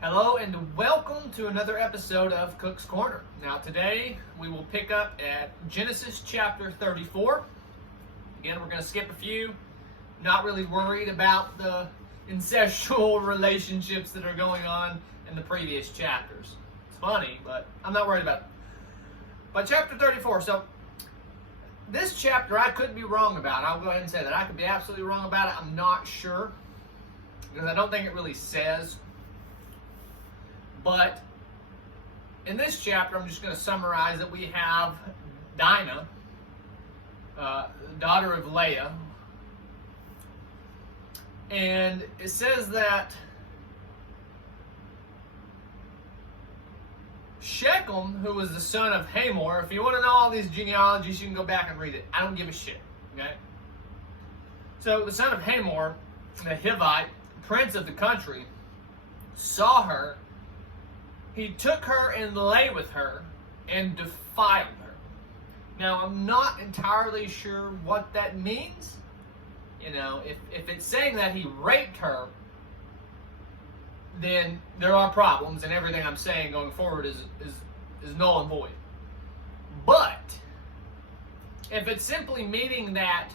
Hello and welcome to another episode of Cook's Corner. Now today we will pick up at Genesis chapter 34. Again, we're going to skip a few. Not really worried about the incestual relationships that are going on in the previous chapters. It's funny, but I'm not worried about it. But chapter 34, so this chapter I could be wrong about. I'll go ahead and say that. I could be absolutely wrong about it. I'm not sure, because I don't think it really says. But in this chapter, I'm just going to summarize that we have Dinah, daughter of Leah, and it says that Shechem, who was the son of Hamor, if you want to know all these genealogies, you can go back and read it. I don't give a shit, okay? So the son of Hamor, the Hivite, prince of the country, saw her. He took her and lay with her and defiled her. Now, I'm not entirely sure what that means. You know, if it's saying that he raped her, then there are problems, and everything I'm saying going forward is null and void. But if it's simply meaning that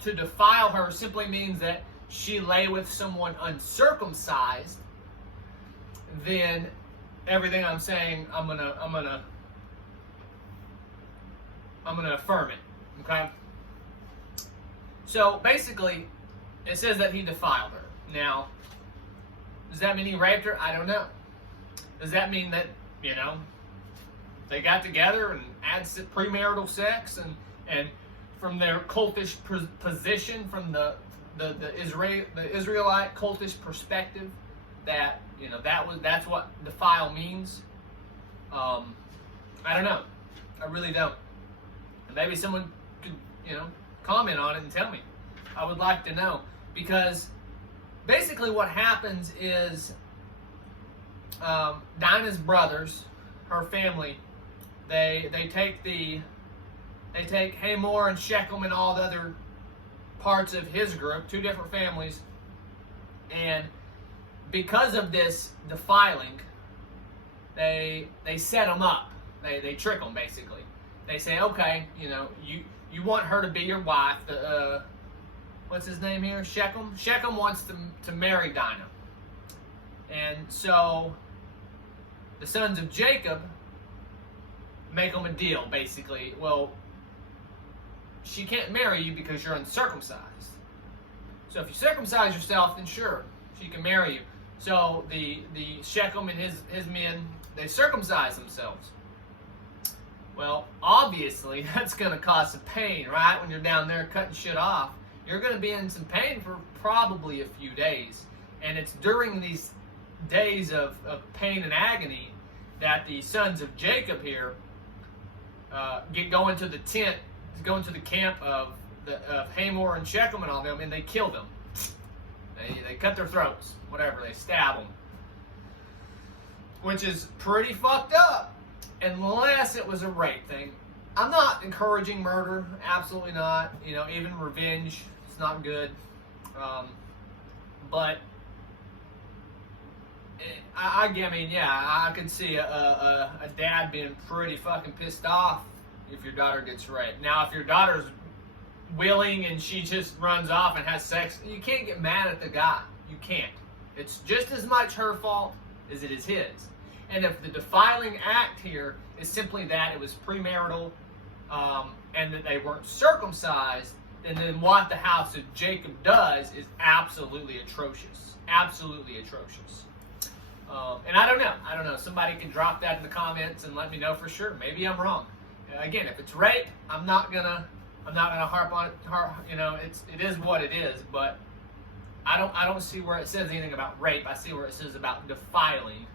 to defile her simply means that she lay with someone uncircumcised, then everything I'm saying, I'm gonna affirm it. Okay. So basically, it says that he defiled her. Now, does that mean he raped her? I don't know. Does that mean that, you know, they got together and had premarital sex, and from their cultish position, from the Israelite cultish perspective, that, you know, that's what defile means? I don't know. I really don't. And maybe someone could, you know, comment on it and tell me. I would like to know, because basically what happens is Dinah's brothers, her family, they take Hamor and Shechem and all the other parts of his group, two different families, and because of this defiling, they set them up. They trick them, basically. They say, okay, you know, you want her to be your wife. What's his name here? Shechem? Shechem wants to marry Dinah. And so the sons of Jacob make them a deal, basically. Well, she can't marry you because you're uncircumcised. So if you circumcise yourself, then sure, she can marry you. So the Shechem and his men, they circumcise themselves. Well, obviously, that's going to cause some pain, right? When you're down there cutting shit off, you're going to be in some pain for probably a few days. And it's during these days of pain and agony that the sons of Jacob here go into the tent, go into the camp of Hamor and Shechem and all them, and they kill them. They cut their throats, whatever, they stab them. Which is pretty fucked up, unless it was a rape thing. I'm not encouraging murder, absolutely not. You know, even revenge, it's not good. But, I mean, yeah, I could see a dad being pretty fucking pissed off if your daughter gets raped. Now, if your daughter's willing and she just runs off and has sex, you can't get mad at the guy. You can't. It's just as much her fault as it is his. And if the defiling act here is simply that it was premarital and that they weren't circumcised, then what the house of Jacob does is absolutely atrocious. Absolutely atrocious. And I don't know. Somebody can drop that in the comments and let me know for sure. Maybe I'm wrong. Again, if it's rape, I'm not gonna harp on it. You know, it is what it is. But I don't see where it says anything about rape. I see where it says about defiling.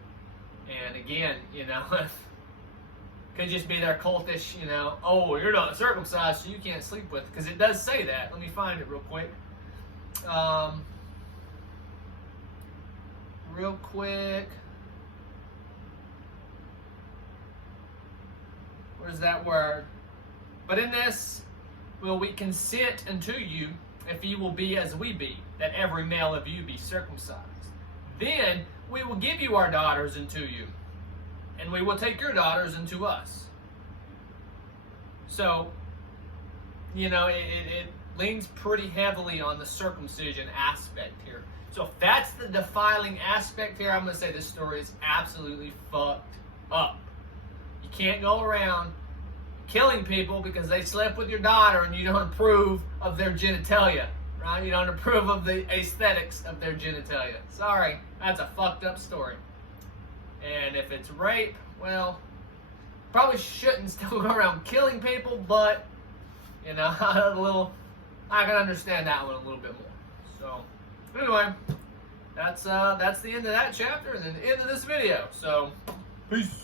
And again, you know, could just be their cultish. You know, oh, you're not circumcised, so you can't sleep with. Because it does say that. Let me find it real quick. Where's that word? But in this will we consent unto you, if ye will be as we be, that every male of you be circumcised. Then we will give you our daughters into you, and we will take your daughters into us. So, you know, it leans pretty heavily on the circumcision aspect here. So if that's the defiling aspect here, I'm going to say this story is absolutely fucked up. You can't go around killing people because they slept with your daughter and you don't approve of their genitalia, right? You don't approve of the aesthetics of their genitalia. Sorry, that's a fucked up story. And if it's rape, well, probably shouldn't still go around killing people, but, you know, I can understand that one a little bit more. So, anyway, that's the end of that chapter and the end of this video. So, peace.